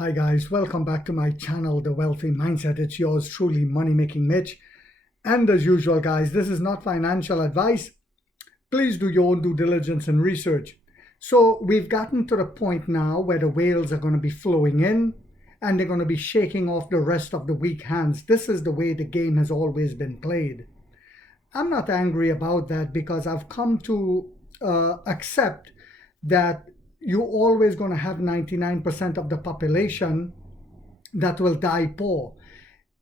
Hi guys, welcome back to my channel, The Wealthy Mindset. It's yours truly, Money Making Mitch. And as usual guys, this is not financial advice. Please do your own due diligence and research. So we've gotten to the point now where the whales are going to be flowing in and they're going to be shaking off the rest of the weak hands. This is the way the game has always been played. I'm not angry about that because I've come to accept that you're always going to have 99% of the population that will die poor.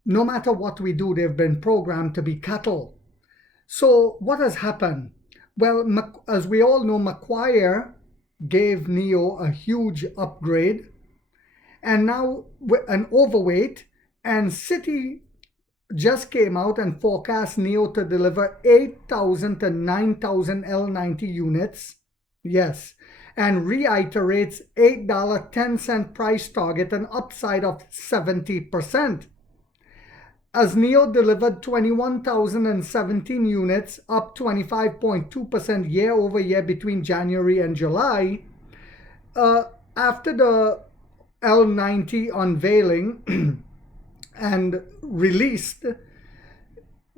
No matter what we do, they've been programmed to be cattle. So what has happened? Well, as we all know, Macquarie gave Neo a huge upgrade, and now an overweight, and Citi just came out and forecast Neo to deliver 8,000 to 9,000 L90 units. Yes. And reiterates $8.10 price target, an upside of 70%. As Neo delivered 21,017 units, up 25.2% year over year between January and July. After the L90 unveiling and released,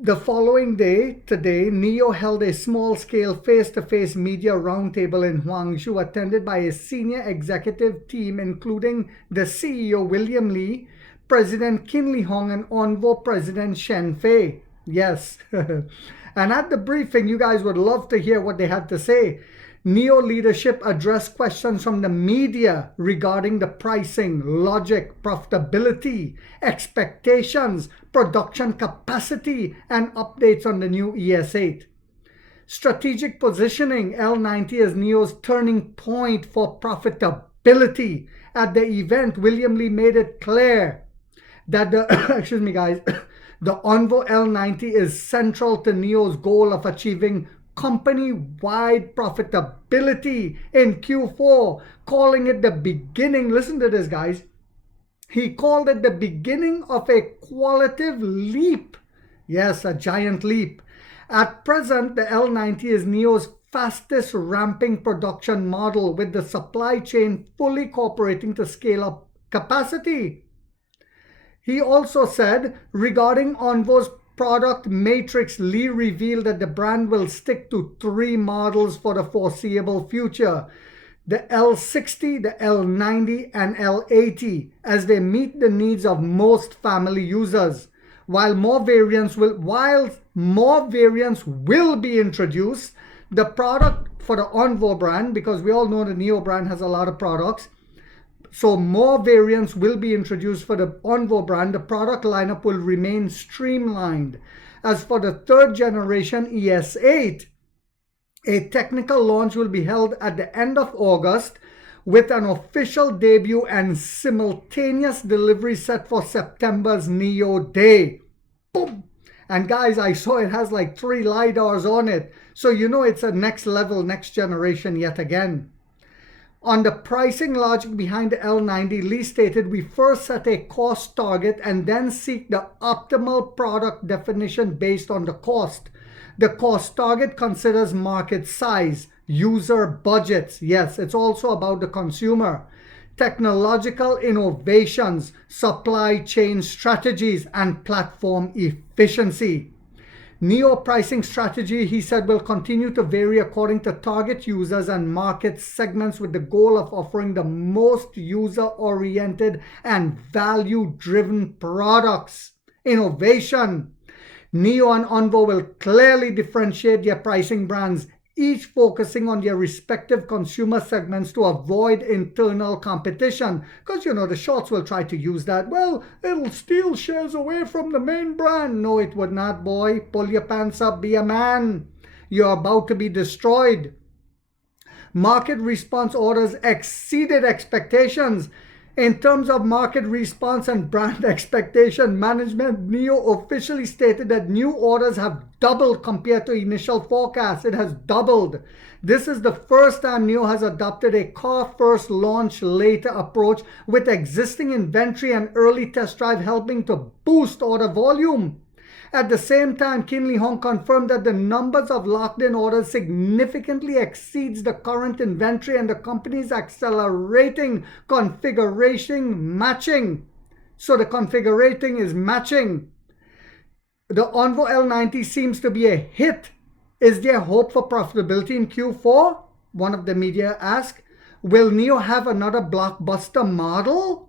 the following day, today, Neo held a small-scale face-to-face media roundtable in Guangzhou, attended by a senior executive team, including the CEO, William Li, President Qin Li Hong, and Envo President Shen Fei. Yes. And at the briefing, you guys would love to hear what they had to say. Neo leadership addressed questions from the media regarding the pricing, logic, profitability, expectations, production capacity, and updates on the new ES8. Strategic positioning, L90 is Neo's turning point for profitability. At the event, William Li made it clear that the, excuse me guys, the Envo L90 is central to Neo's goal of achieving company-wide profitability in Q4, calling it the beginning. Listen to this, guys. He called it the beginning of a qualitative leap. Yes, a giant leap. At present, the L90 is Neo's fastest ramping production model, with the supply chain fully cooperating to scale up capacity. He also said, regarding Envo's product matrix, Li revealed that the brand will stick to 3 models for the foreseeable future: the L60, the L90, and L80, as they meet the needs of most family users. While more variants will be introduced, the product for the Envo brand, because we all know the Neo brand has a lot of products, so more variants will be introduced for the Envo brand. The product lineup will remain streamlined. As for the 3rd generation ES8, a technical launch will be held at the end of August, with an official debut and simultaneous delivery set for September's Neo Day. Boom! And guys, I saw it has like 3 LiDARs on it, so you know it's a next level, next generation yet again. On the pricing logic behind the L90, Li stated, "We first set a cost target and then seek the optimal product definition based on the cost. The cost target considers market size, user budgets." Yes, it's also about the consumer. Technological innovations, supply chain strategies, and platform efficiency. Neo pricing strategy, he said, will continue to vary according to target users and market segments, with the goal of offering the most user-oriented and value-driven products. Innovation. Neo and Envo will clearly differentiate their pricing brands, each focusing on their respective consumer segments to avoid internal competition. Because, you know, the shorts will try to use that. Well, it'll steal shares away from the main brand. No, it would not, boy. Pull your pants up, be a man. You're about to be destroyed. Market response orders exceeded expectations. In terms of market response and brand expectation management, Neo officially stated that new orders have doubled compared to initial forecasts. It has doubled. This is the first time Neo has adopted a car first, launch later approach, with existing inventory and early test drive helping to boost order volume. At the same time, Kin Lee Hong confirmed that the numbers of locked-in orders significantly exceeds the current inventory and the company is accelerating configuration matching. So the configuration is matching. The Onvo L90 seems to be a hit. Is there hope for profitability in Q4? One of the media asked. Will NIO have another blockbuster model?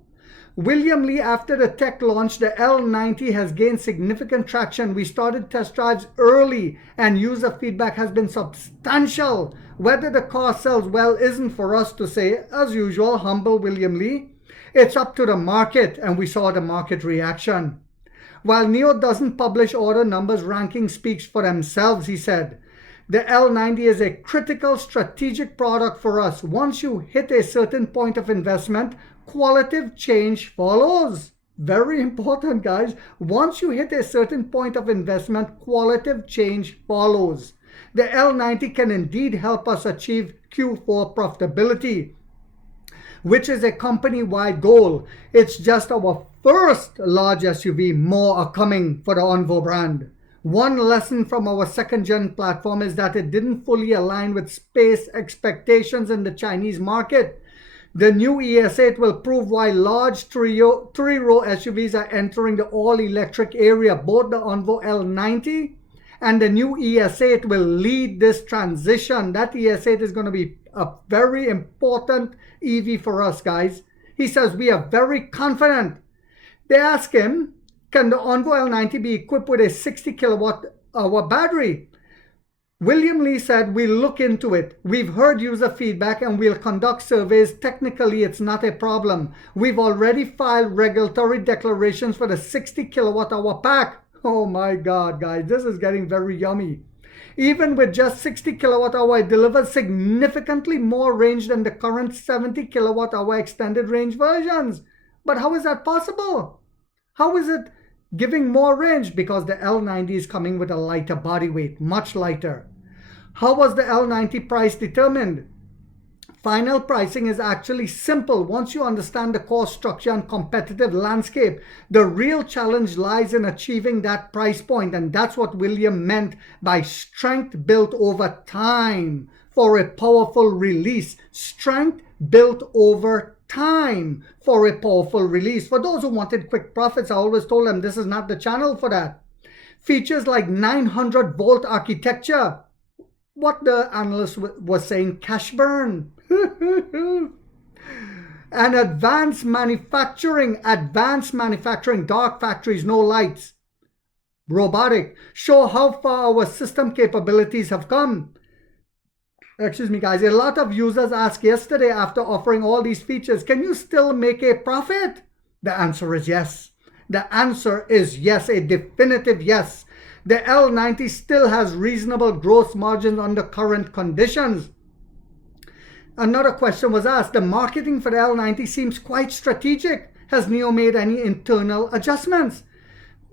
William Lee, after the tech launch, the L90 has gained significant traction. We started test drives early and user feedback has been substantial. Whether the car sells well isn't for us to say. As usual, humble William Lee. It's up to the market, and we saw the market reaction. While NIO doesn't publish order numbers, ranking speaks for themselves, he said. The L90 is a critical strategic product for us. Once you hit a certain point of investment, qualitative change follows. Very important, guys. Once you hit a certain point of investment, qualitative change follows. The L90 can indeed help us achieve Q4 profitability, which is a company-wide goal. It's just our first large SUV. More are coming for the Onvo brand. One lesson from our second-gen platform is that it didn't fully align with space expectations in the Chinese market. The new ES8 will prove why large three-row SUVs are entering the all-electric area. Both the Onvo L90 and the new ES8 will lead this transition. That ES8 is going to be a very important EV for us, guys. He says we are very confident. They ask him, can the Onvo L90 be equipped with a 60 kilowatt hour battery? William Lee said, we'll look into it. We've heard user feedback and we'll conduct surveys. Technically, it's not a problem. We've already filed regulatory declarations for the 60 kilowatt hour pack. Oh my God, guys, this is getting very yummy. Even with just 60 kilowatt hour, it delivers significantly more range than the current 70 kilowatt hour extended range versions. But how is that possible? How is it giving more range? Because the L90 is coming with a lighter body weight, much lighter. How was the L90 price determined? Final pricing is actually simple. Once you understand the cost structure and competitive landscape, the real challenge lies in achieving that price point. And that's what William meant by strength built over time for a powerful release. Strength built over time for a powerful release. For those who wanted quick profits, I always told them this is not the channel for that. Features like 900 volt architecture. What the analyst was saying, cash burn. And advanced manufacturing, dark factories, no lights. Robotic. Show how far our system capabilities have come. Excuse me, guys. A lot of users asked yesterday after offering all these features, can you still make a profit? The answer is yes. The answer is yes, a definitive yes. The L90 still has reasonable gross margins under current conditions. Another question was asked. The marketing for the L90 seems quite strategic. Has NIO made any internal adjustments?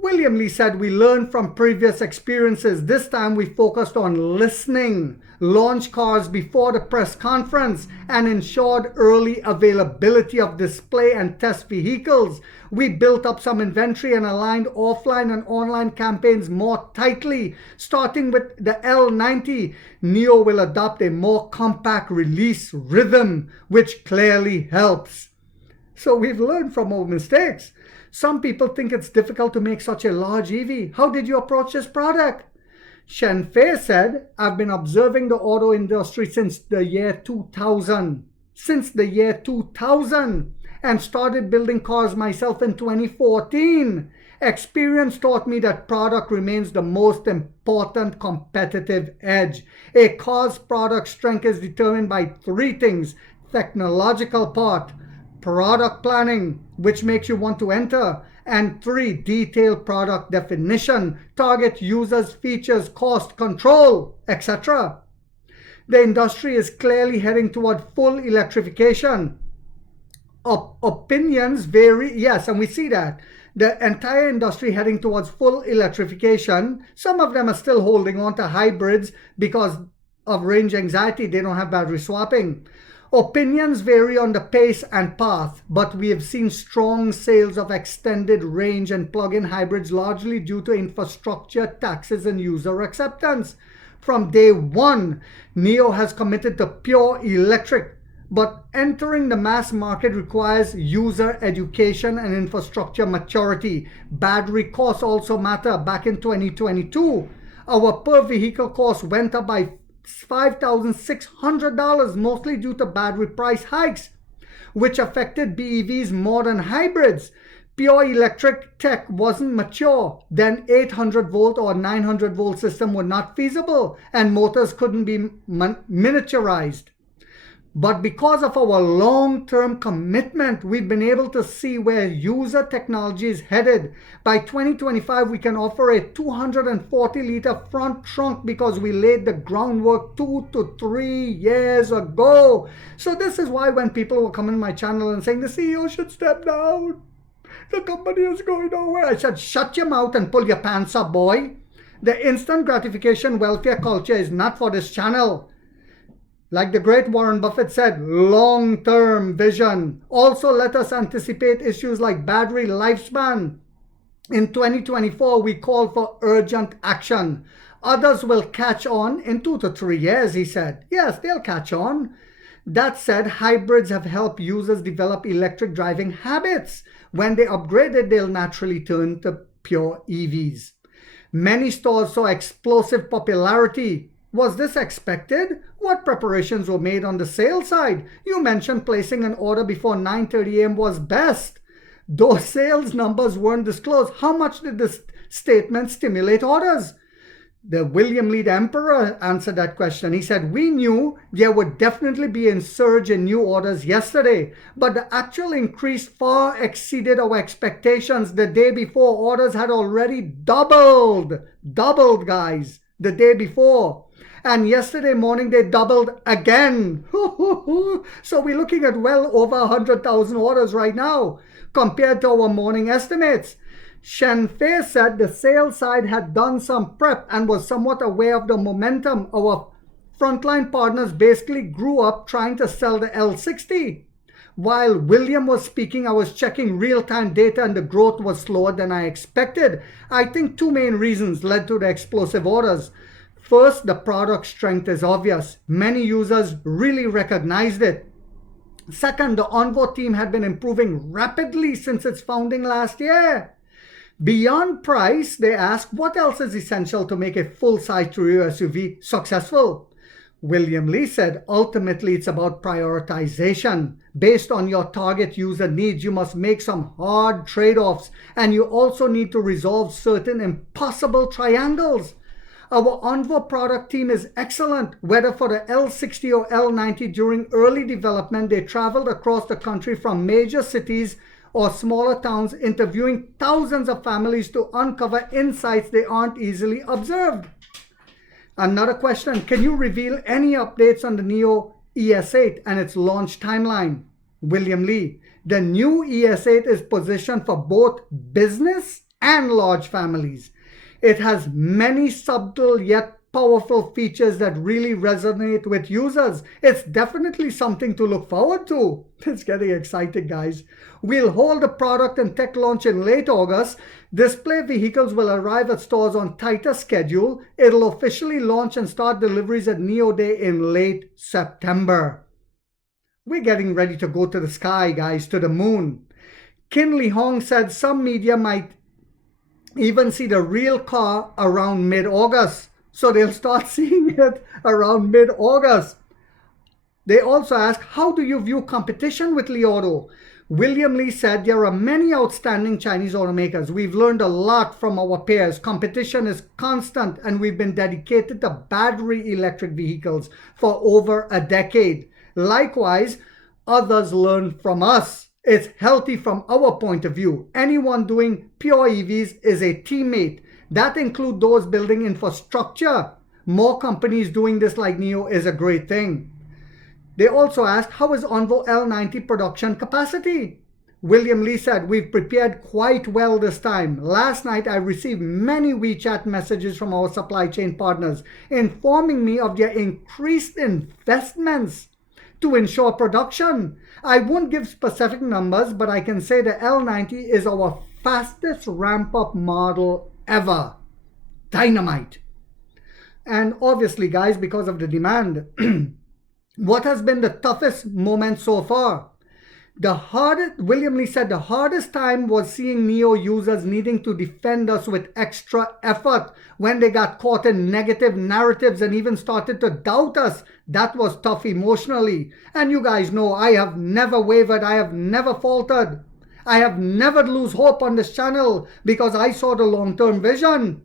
William Lee said, we learned from previous experiences. This time we focused on listening, launched cars before the press conference, and ensured early availability of display and test vehicles. We built up some inventory and aligned offline and online campaigns more tightly. Starting with the L90, NIO will adopt a more compact release rhythm, which clearly helps. So we've learned from our mistakes. Some people think it's difficult to make such a large EV. How did you approach this product? Shen Fei said, I've been observing the auto industry since the year 2000. And started building cars myself in 2014. Experience taught me that product remains the most important competitive edge. A car's product strength is determined by three things: technological part, product planning, which makes you want to enter, and 3, detailed product definition, target users, features, cost, control, etc. The industry is clearly heading toward full electrification. Opinions vary, yes, and we see that. The entire industry heading towards full electrification. Some of them are still holding on to hybrids because of range anxiety. They don't have battery swapping. Opinions vary on the pace and path, but we have seen strong sales of extended range and plug-in hybrids largely due to infrastructure, taxes, and user acceptance. From day one, NIO has committed to pure electric, but entering the mass market requires user education and infrastructure maturity. Battery costs also matter. Back in 2022, our per vehicle cost went up by $5,600, mostly due to battery price hikes, which affected BEVs more than hybrids. Pure electric tech wasn't mature. Then 800 volt or 900 volt system were not feasible, and motors couldn't be miniaturized. But because of our long-term commitment, we've been able to see where user technology is headed. By 2025, we can offer a 240-liter front trunk because we laid the groundwork 2 to 3 years ago. So this is why when people will come in my channel and saying the CEO should step down, the company is going nowhere, I said, shut your mouth and pull your pants up, boy. The instant gratification welfare culture is not for this channel. Like the great Warren Buffett said, long-term vision. Also, let us anticipate issues like battery lifespan. In 2024, we call for urgent action. Others will catch on in 2 to 3 years, he said. Yes, they'll catch on. That said, hybrids have helped users develop electric driving habits. When they upgraded, they'll naturally turn to pure EVs. Many stores saw explosive popularity. Was this expected? What preparations were made on the sales side? You mentioned placing an order before 9:30 a.m. was best. Those sales numbers weren't disclosed. How much did this statement stimulate orders? The William Lee, the Emperor, answered that question. He said, we knew there would definitely be a surge in new orders yesterday, but the actual increase far exceeded our expectations. The day before, orders had already doubled, guys, the day before. And yesterday morning, they doubled again. So we're looking at well over 100,000 orders right now compared to our morning estimates. Shen Fei said the sales side had done some prep and was somewhat aware of the momentum. Our frontline partners basically grew up trying to sell the L60. While William was speaking, I was checking real-time data and the growth was slower than I expected. I think 2 main reasons led to the explosive orders. First, the product strength is obvious. Many users really recognized it. Second, the Onvo team had been improving rapidly since its founding last year. Beyond price, they asked, what else is essential to make a full-size Tourer SUV successful? William Lee said, ultimately, it's about prioritization. Based on your target user needs, you must make some hard trade-offs, and you also need to resolve certain impossible triangles. Our Onvo product team is excellent. Whether for the L60 or L90, during early development, they traveled across the country from major cities or smaller towns, interviewing thousands of families to uncover insights they aren't easily observed. Another question, can you reveal any updates on the NIO ES8 and its launch timeline? William Lee, the new ES8 is positioned for both business and large families. It has many subtle yet powerful features that really resonate with users. It's definitely something to look forward to. It's getting exciting, guys. We'll hold the product and tech launch in late August. Display vehicles will arrive at stores on tighter schedule. It'll officially launch and start deliveries at NIO Day in late September. We're getting ready to go to the sky, guys, to the moon. Kinley Hong said some media might even see the real car around mid-August. So they'll start seeing it around mid-August. They also asked, how do you view competition with Li Auto? William Lee said, there are many outstanding Chinese automakers. We've learned a lot from our peers. Competition is constant, and we've been dedicated to battery electric vehicles for over a decade. Likewise, others learn from us. It's healthy from our point of view. Anyone doing pure EVs is a teammate. That includes those building infrastructure. More companies doing this like NIO is a great thing. They also asked, how is Onvo L90 production capacity? William Lee said, we've prepared quite well this time. Last night, I received many WeChat messages from our supply chain partners informing me of their increased investments to ensure production. I won't give specific numbers, but I can say the L90 is our fastest ramp-up model ever. Dynamite. And obviously, guys, because of the demand, what has been the toughest moment so far? William Lee said the hardest time was seeing Neo users needing to defend us with extra effort when they got caught in negative narratives and even started to doubt us. That was tough emotionally. And you guys know I have never wavered. I have never faltered. I have never lose hope on this channel because I saw the long-term vision.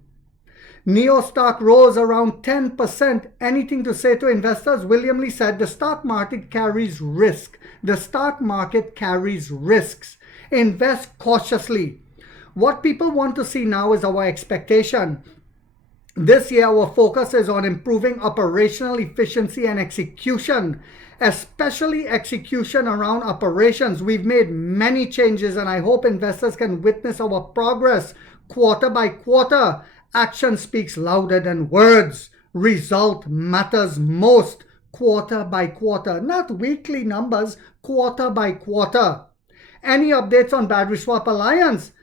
Neo stock rose around 10%. Anything to say to investors? William Lee said the stock market carries risk. The stock market carries risks. Invest cautiously. What people want to see now is our expectation. This year, our focus is on improving operational efficiency and execution, especially execution around operations. We've made many changes and I hope investors can witness our progress quarter by quarter. Action speaks louder than words. Result matters most quarter by quarter, not weekly numbers, quarter by quarter. Any updates on Battery Swap Alliance?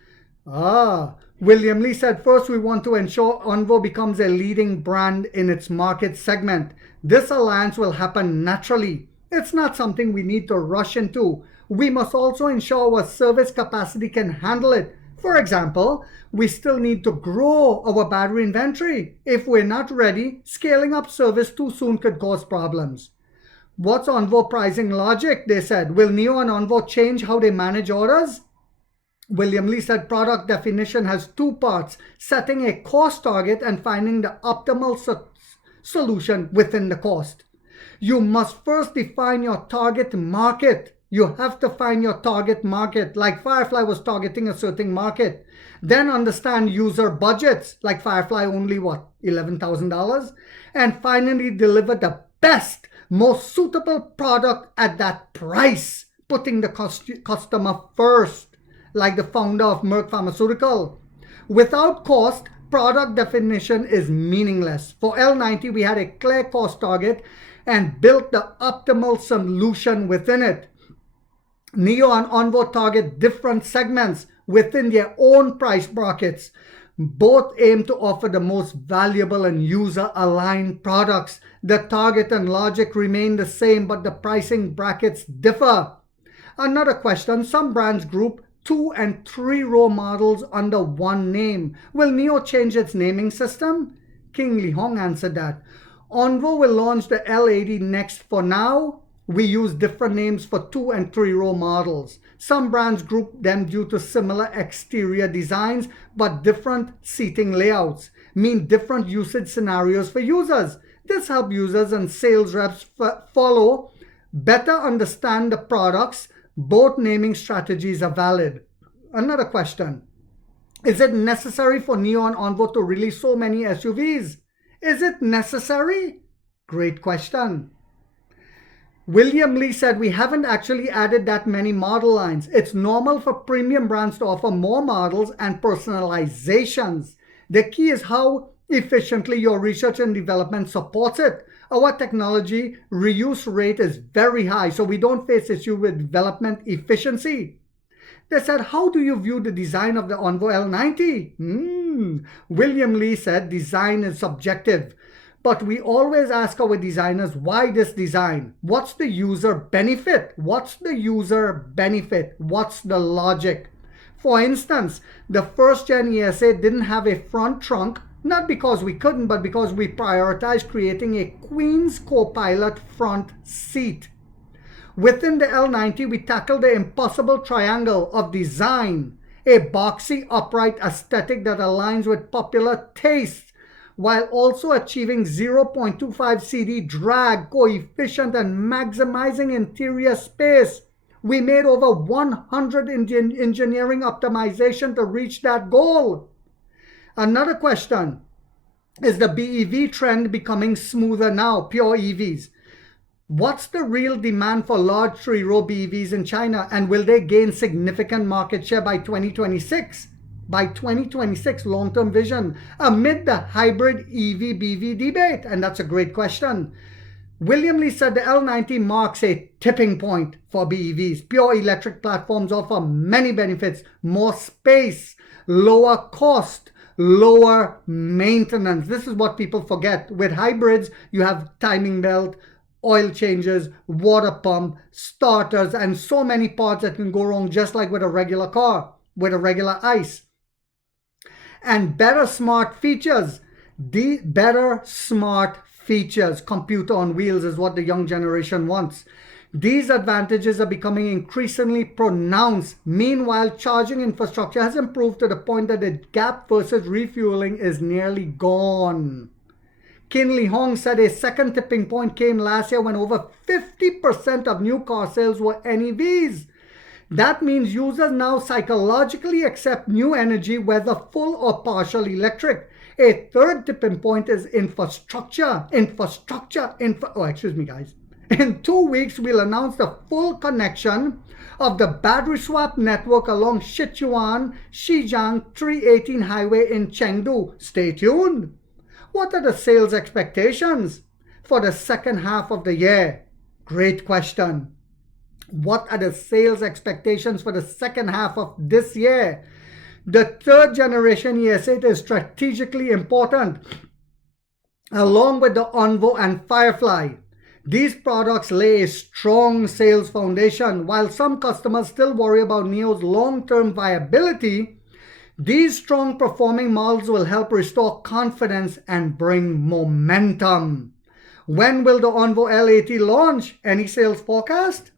William Lee said, first we want to ensure Onvo becomes a leading brand in its market segment. This alliance will happen naturally. It's not something we need to rush into. We must also ensure our service capacity can handle it. For example, we still need to grow our battery inventory. If we're not ready, scaling up service too soon could cause problems. What's Onvo pricing logic? They said, will Neo and Onvo change how they manage orders? William Lee said product definition has two parts, setting a cost target and finding the optimal solution within the cost. You must first define your target market. You have to find your target market, like Firefly was targeting a certain market. Then understand user budgets, like Firefly only what, $11,000? And finally deliver the best, most suitable product at that price, putting the customer first, like the founder of Merck Pharmaceutical. Without cost, product definition is meaningless. For L90, we had a clear cost target and built the optimal solution within it. Neo and Onvo target different segments within their own price brackets. Both aim to offer the most valuable and user-aligned products. The target and logic remain the same, but the pricing brackets differ. Another question, some brands group 2 and 3 row models under one name. Will Neo change its naming system? King Li Hong answered that. Onvo will launch the L80 next. For now, we use different names for 2 and 3 row models. Some brands group them due to similar exterior designs, but different seating layouts, mean different usage scenarios for users. This helps users and sales reps follow, better understand the products. Both naming strategies are valid. Another question. Is it necessary for Neo and Onvo to release so many SUVs? Is it necessary? Great question. William Lee said we haven't actually added that many model lines. It's normal for premium brands to offer more models and personalizations. The key is how efficiently your research and development supports it. Our technology reuse rate is very high, so we don't face issue with development efficiency. They said, how do you view the design of the Onvo L90? William Lee said design is subjective. But we always ask our designers, why this design? What's the user benefit? What's the user benefit? What's the logic? For instance, the first gen ESA didn't have a front trunk, not because we couldn't, but because we prioritized creating a Queen's Co-Pilot front seat. Within the L90, we tackled the impossible triangle of design, a boxy upright aesthetic that aligns with popular tastes, while also achieving 0.25 CD drag coefficient and maximizing interior space. We made over 100 engineering optimization to reach that goal. Another question, is the BEV trend becoming smoother now, pure EVs? What's the real demand for large 3-row BEVs in China, and will they gain significant market share by 2026? By 2026, long-term vision amid the hybrid EV-BEV debate? And that's a great question. William Lee said the L90 marks a tipping point for BEVs. Pure electric platforms offer many benefits: more space, lower cost, lower maintenance. This is what people forget. With hybrids, you have timing belt, oil changes, water pump, starters, and so many parts that can go wrong, just like with a regular car, with a regular ICE. And better smart features. Better smart features. Computer on wheels is what the young generation wants. These advantages are becoming increasingly pronounced. Meanwhile, charging infrastructure has improved to the point that the gap versus refueling is nearly gone. Kinley Hong said a second tipping point came last year when over 50% of new car sales were NEVs. That means users now psychologically accept new energy, whether full or partial electric. A third tipping point is infrastructure. Oh, excuse me, guys. In 2 weeks, we'll announce the full connection of the battery swap network along Sichuan-Shijiang 318 highway in Chengdu. Stay tuned. What are the sales expectations for the second half of the year? Great question. What are the sales expectations for the second half of this year? The third generation ES8 is strategically important, along with the Onvo and Firefly. These products lay a strong sales foundation. While some customers still worry about NIO's long-term viability, these strong performing models will help restore confidence and bring momentum. When will the Onvo L80 launch? Any sales forecast?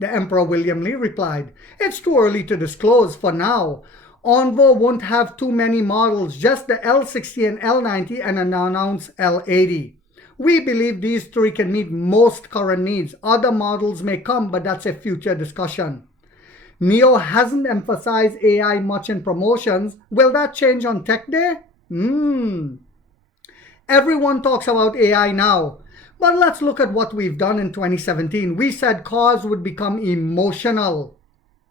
The Emperor William Lee replied, "It's too early to disclose for now. Onvo won't have too many models, just the L60 and L90 and an announced L80. We believe these three can meet most current needs. Other models may come, but that's a future discussion." NIO hasn't emphasized AI much in promotions. Will that change on Tech Day? Everyone talks about AI now. But let's look at what we've done in 2017. We said cars would become emotional.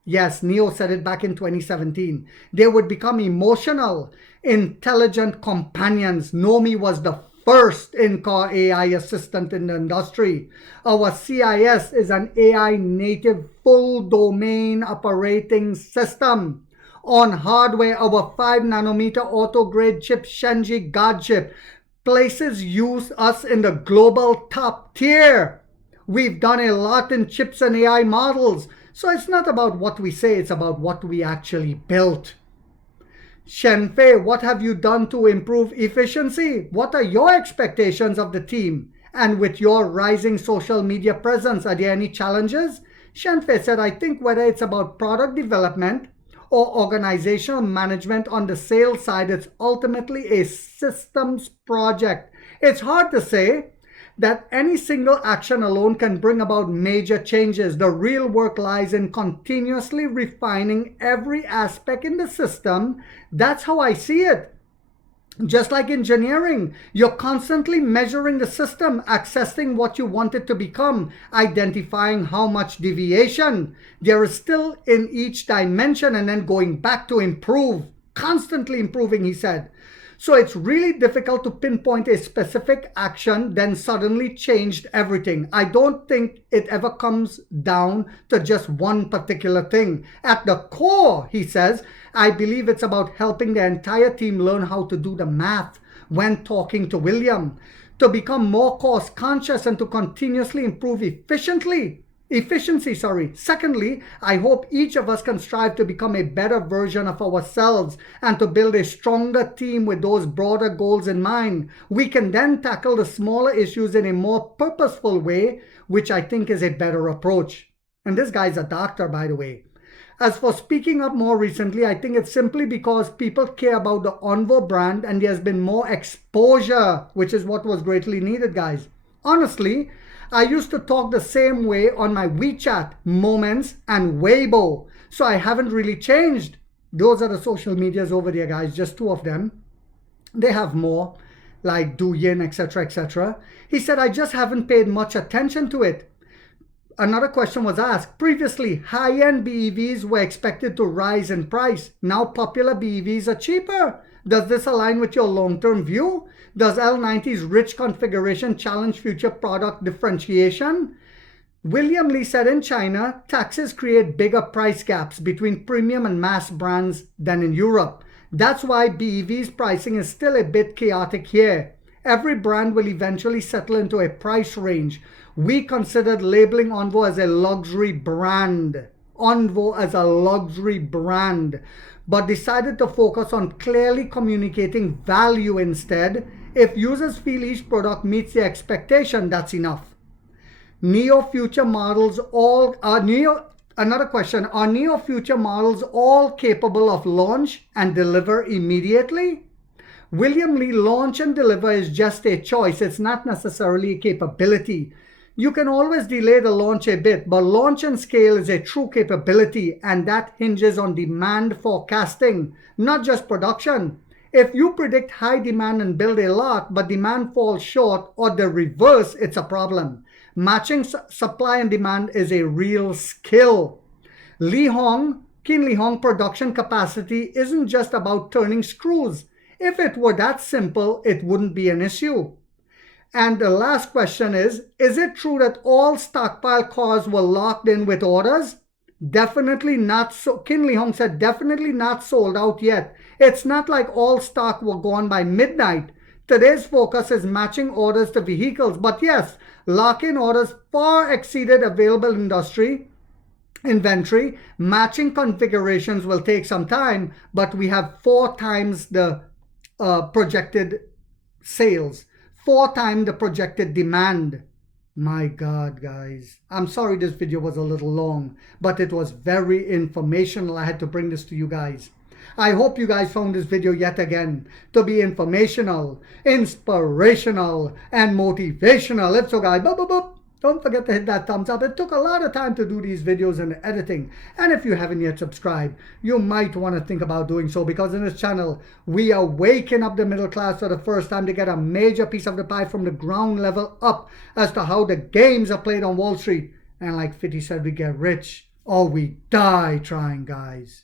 Yes, NIO said it back in 2017. They would become emotional, intelligent companions. Nomi was the first in-car AI assistant in the industry. Our CIS is an AI native full domain operating system. On hardware, our 5nm auto-grade chip, Shenji God chip, places use us in the global top tier. We've done a lot in chips and AI models. So it's not about what we say, it's about what we actually built. Shenfei, what have you done to improve efficiency? What are your expectations of the team? And with your rising social media presence, are there any challenges? Shenfei said, I think whether it's about product development or organizational management on the sales side, it's ultimately a systems project. It's hard to say that any single action alone can bring about major changes. The real work lies in continuously refining every aspect in the system. That's how I see it. Just like engineering, you're constantly measuring the system, accessing what you want it to become, identifying how much deviation there is still in each dimension, and then going back to improve, constantly improving, he said. So it's really difficult to pinpoint a specific action, then suddenly changed everything. I don't think it ever comes down to just one particular thing. At the core, he says, I believe it's about helping the entire team learn how to do the math when talking to William, to become more cost conscious and to continuously improve efficiency. Secondly, I hope each of us can strive to become a better version of ourselves and to build a stronger team with those broader goals in mind. We can then tackle the smaller issues in a more purposeful way, which I think is a better approach. And this guy's a doctor, by the way. As for speaking up more recently, I think it's simply because people care about the Onvo brand and there's been more exposure, which is what was greatly needed, guys. Honestly, I used to talk the same way on my WeChat, Moments, and Weibo. So I haven't really changed. Those are the social medias over there, guys. Just two of them. They have more, like Douyin, etc., etc. He said, I just haven't paid much attention to it. another question was asked. Previously, high-end BEVs were expected to rise in price. Now popular BEVs are cheaper. Does this align with your long-term view? Does L90's rich configuration challenge future product differentiation? William Li said in China, taxes create bigger price gaps between premium and mass brands than in Europe. That's why BEV's pricing is still a bit chaotic here. Every brand will eventually settle into a price range. We considered labeling Onvo as a luxury brand. But decided to focus on clearly communicating value instead. If users feel each product meets their expectation, that's enough. Another question, are Neo future models all capable of launch and deliver immediately? William Li, launch and deliver is just a choice. It's not necessarily a capability. You can always delay the launch a bit, but launch and scale is a true capability, and that hinges on demand forecasting, not just production. If you predict high demand and build a lot, but demand falls short or the reverse, it's a problem. Matching supply and demand is a real skill. Qin Li Hong production capacity isn't just about turning screws. If it were that simple, it wouldn't be an issue. And the last question is it true that all stockpile cars were locked in with orders? Definitely not so. Qin Li Hong said definitely not sold out yet. It's not like all stock were gone by midnight. Today's focus is matching orders to vehicles. But yes, lock-in orders far exceeded available inventory. Matching configurations will take some time, but we have 4 times the projected sales, 4 times the projected demand. My God, guys. I'm sorry this video was a little long, but it was very informational. I had to bring this to you guys. I hope you guys found this video yet again to be informational, inspirational, and motivational. If so, guys, don't forget to hit that thumbs up. It took a lot of time to do these videos and editing. And if you haven't yet subscribed, you might want to think about doing so, because in this channel, we are waking up the middle class for the first time to get a major piece of the pie from the ground level up as to how the games are played on Wall Street. And like 50 said, we get rich or we die trying, guys.